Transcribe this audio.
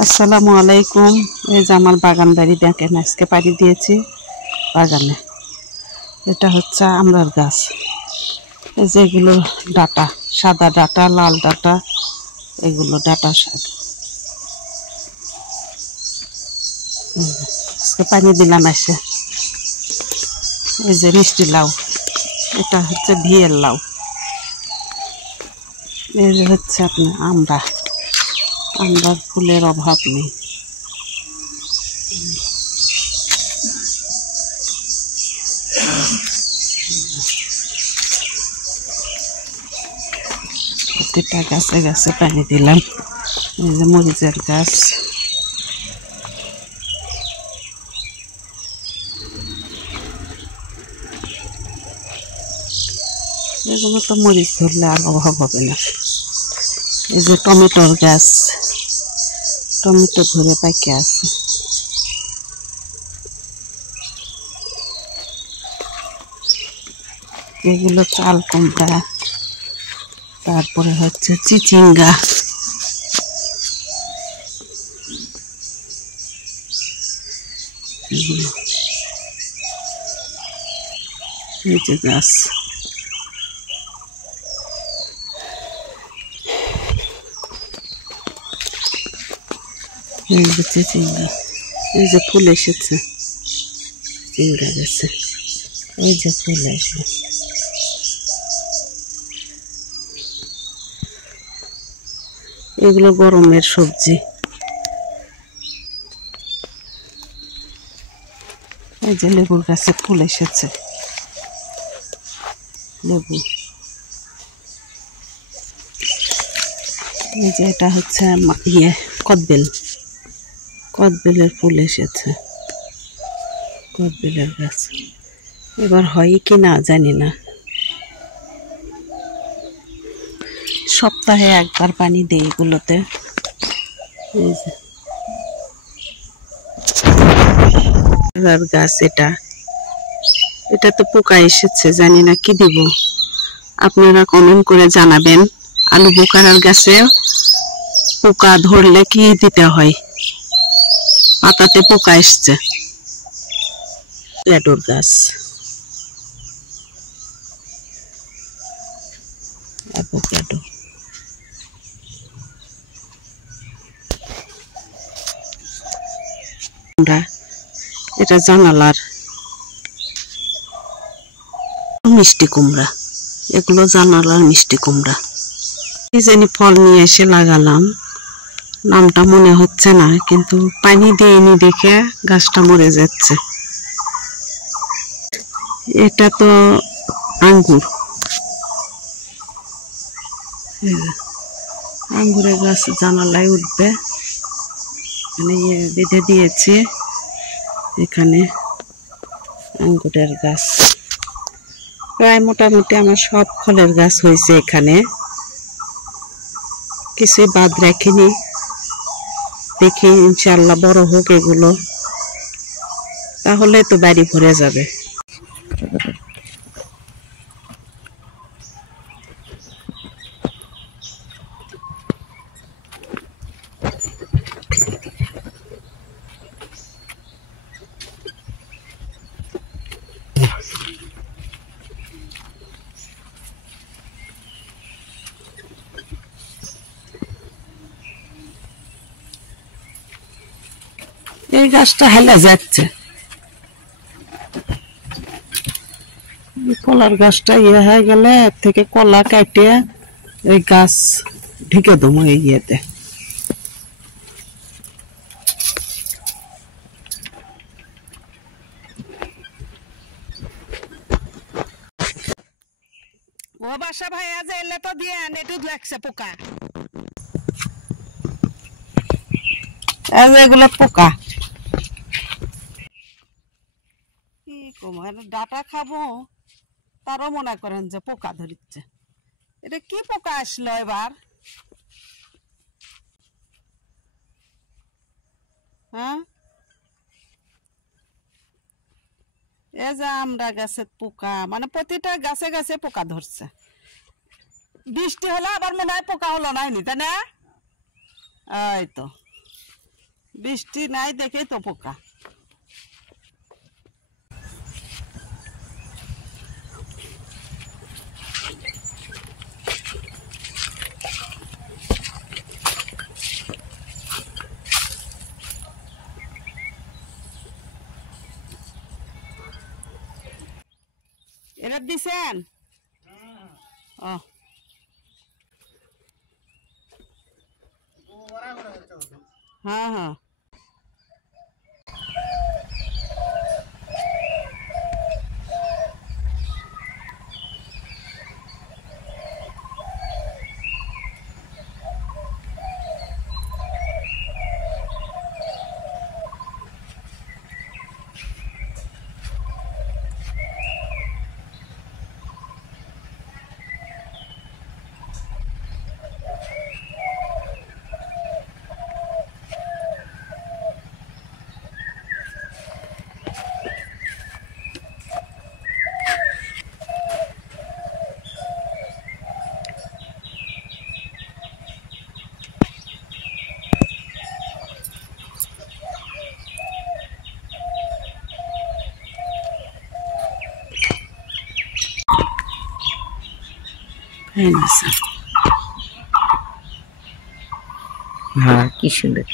আসসালামু আলাইকুম। এই যে আমার বাগান বাড়ি দেখেন, আজকে পাড়ি দিয়েছি বাগানে। এটা হচ্ছে আমড়ার গাছ। এই যে এগুলো ডাটা, সাদা ডাটা, লাল ডাটা, এগুলো ডাটা শাক। আজকে পানি দিলাম এসে। এই যে মিষ্টি লাউ, এটা হচ্ছে ভিয়ের লাউ। এই যে হচ্ছে আপনার আমড়া, আমড়ার ফুলের অভাব নেই। প্রতিটা গাছে গাছে পানি দিলাম। এই যে মরিচের গাছ, এগুলো তো মরিচ ধরলে আর অভাব হবে না। এই যে টমেটোর গাছ, টমেটো ধরে পাইকে আছে। এগুলো চাল কুমড়া, তারপরে হচ্ছে চিচিঙ্গা। এই যে গাছ, এই যে চিচিঙ্গা, এই যে ফুল এসেছে চিচিঙ্গা গাছে, এই যে ফুল এসে। এগুলো গরমের সবজি। এই যে লেবুর গাছে ফুল এসেছে, লেবু। এই যে এটা হচ্ছে কদবেল, কদবেলের ফুল এসেছে, কদবেলের গাছ। এবার হয় কি না জানি না, সপ্তাহে একবার পানি দেই এগুলোতে। এই যে গাছ, এটা এটা তো পোকা এসেছে, জানি না কি দিব। আপনারা কমেন্ট করে জানাবেন আলু বোকারার গাছে পোকা ধরলে কি দিতে হয়। পাতাতে পোকা এসছে। টমেটোর গাছ, অ্যাভোকাডো। এটা জানালার মিষ্টি কুমড়া, এগুলো জানালার মিষ্টি কুমড়া। কি জানি ফল নিয়ে এসে লাগালাম, নামটা মনে হচ্ছে না, কিন্তু পানি দিইনি দেখে গাছটা মরে যাচ্ছে। এটা তো আঙ্গুর, আঙ্গুরের গাছ জানালায় উঠবে। এখানে বেঁধে দিয়েছে, এখানে আঙ্গুরের গাছ। প্রায় মোটামুটি আমার সব ফলের গাছ হয়েছে এখানে, কিছুই বাদ রাখিনি। দেখি ইনশাল্লাহ বড় হোক এগুলো, তাহলে তো বাড়ি ভরে যাবে। এই গাছটা হেলে যাচ্ছে, কলার গাছটা হয়ে গেলে এর থেকে কলা কাটে এই গাছ ঢেকে দেবো এই ইয়েতে। ও বাসা ভাইয়া যে এলে তো দিয়ে নেটু লাগছে পোকা, এগুলো পোকা। কি কমার ডাটা খাবো, তারও মনে করেন যে পোকা ধরিচ্ছে। এটা কি পোকা আসলো এবার? হ্যাঁ, এ যে আমরা গাছের পোকা, মানে প্রতিটা গাছে গাছে পোকা ধরছে। বৃষ্টি হলো আবার মনে হয় পোকা হলো না, তাই না? এই তো বৃষ্টি নাই দেখে তো পোকা। এরা দিছেন? ও হ্যাঁ হ্যাঁ। হ্যাঁ কি সুন্দর।